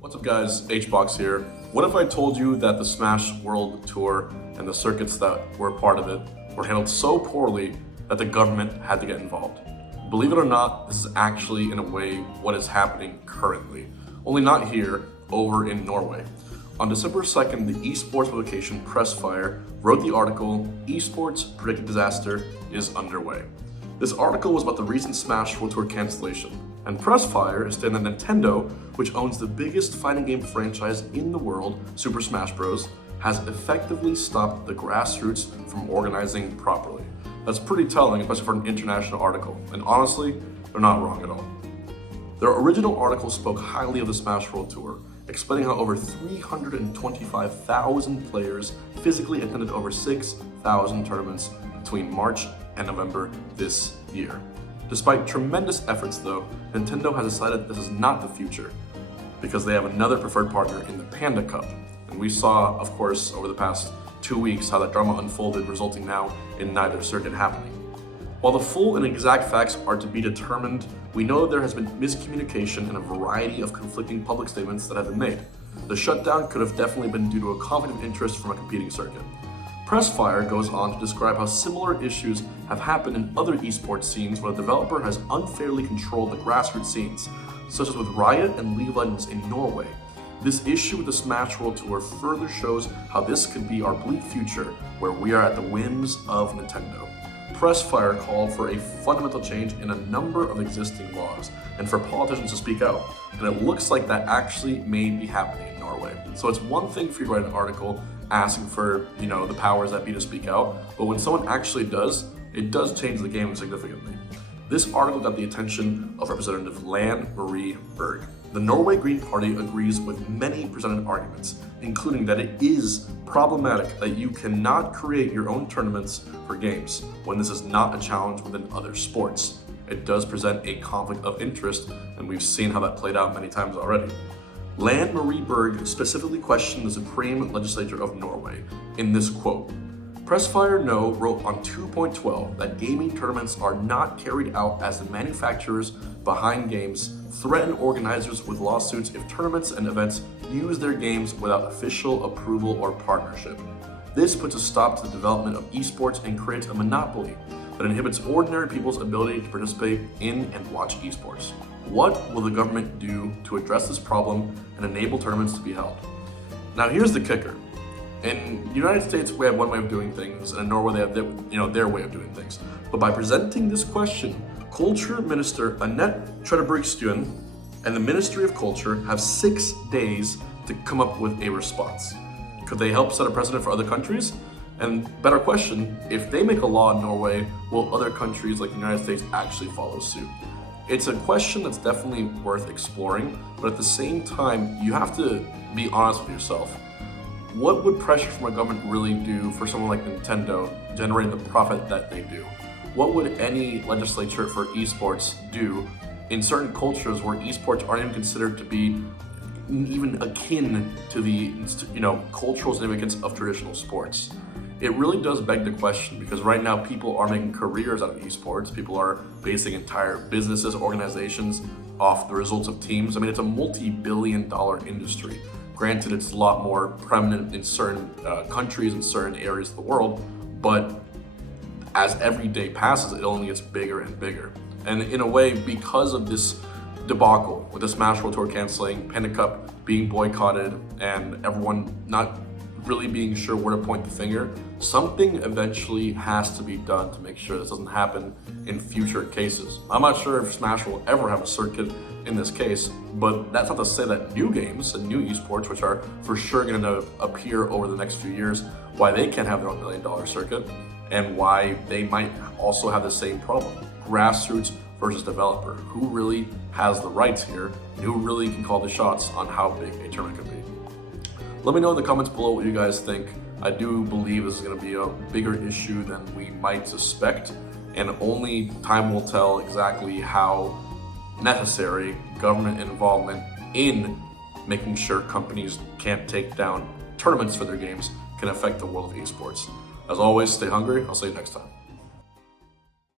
What's up guys, Hbox here. What if I told you that the Smash World Tour and the circuits that were part of it were handled so poorly that the government had to get involved? Believe it or not, this is actually in a way what is happening currently. Only not here, over in Norway. On December 2nd, the esports publication Pressfire wrote the article, "Esports Predicted Disaster is Underway." This article was about the recent Smash World Tour cancellation, and Pressfire is stating that Nintendo, which owns the biggest fighting game franchise in the world, Super Smash Bros., has effectively stopped the grassroots from organizing properly. That's pretty telling, especially for an international article, and honestly, they're not wrong at all. Their original article spoke highly of the Smash World Tour, explaining how over 325,000 players physically attended over 6,000 tournaments between March and November this year. Despite tremendous efforts though, Nintendo has decided this is not the future because they have another preferred partner in the Panda Cup. And we saw, of course, over the past 2 weeks how that drama unfolded, resulting now in neither circuit happening. While the full and exact facts are to be determined, we know there has been miscommunication and a variety of conflicting public statements that have been made. The shutdown could have definitely been due to a conflict of interest from a competing circuit. Pressfire goes on to describe how similar issues have happened in other esports scenes where the developer has unfairly controlled the grassroots scenes, such as with Riot and League of Legends in Norway. This issue with the Smash World Tour further shows how this could be our bleak future, where we are at the whims of Nintendo. Pressfire called for a fundamental change in a number of existing laws and for politicians to speak out, and it looks like that actually may be happening in Norway. So it's one thing for you to write an article asking for, the powers that be to speak out, but when someone actually does, it does change the game significantly. This article got the attention of Representative Lan Marie Berg. The Norway Green Party agrees with many presented arguments, including that it is problematic that you cannot create your own tournaments for games when this is not a challenge within other sports. It does present a conflict of interest, and we've seen how that played out many times already. Lan Marie Berg specifically questioned the Supreme Legislature of Norway in this quote. Pressfire No wrote on 2.12 that gaming tournaments are not carried out as the manufacturers behind games threaten organizers with lawsuits if tournaments and events use their games without official approval or partnership. This puts a stop to the development of esports and creates a monopoly that inhibits ordinary people's ability to participate in and watch esports. What will the government do to address this problem and enable tournaments to be held? Now here's the kicker. In the United States, we have one way of doing things, and in Norway, they have their way of doing things. But by presenting this question, Culture Minister Annette Trettebergstuen and the Ministry of Culture have 6 days to come up with a response. Could they help set a precedent for other countries? And better question, if they make a law in Norway, will other countries like the United States actually follow suit? It's a question that's definitely worth exploring, but at the same time, you have to be honest with yourself. What would pressure from a government really do for someone like Nintendo generating the profit that they do? What would any legislature for esports do in certain cultures where esports aren't even considered to be even akin to the cultural significance of traditional sports? It really does beg the question, because right now people are making careers out of esports. People are basing entire businesses, organizations off the results of teams. I mean, it's a multi-billion-dollar industry. Granted, it's a lot more prominent in certain countries and certain areas of the world, but as every day passes, it only gets bigger and bigger. And in a way, because of this debacle with the Smash World Tour canceling, Panda Cup being boycotted, and everyone not really being sure where to point the finger, something eventually has to be done to make sure this doesn't happen in future cases. I'm not sure if Smash will ever have a circuit in this case, but that's not to say that new games and new esports, which are for sure going to appear over the next few years, why they can't have their own $1 million circuit, and why they might also have the same problem. Grassroots versus developer. Who really has the rights here, and who really can call the shots on how big a tournament could be? Let me know in the comments below what you guys think. I do believe this is going to be a bigger issue than we might suspect, and only time will tell exactly how necessary government involvement in making sure companies can't take down tournaments for their games can affect the world of esports. As always, stay hungry. I'll see you next time.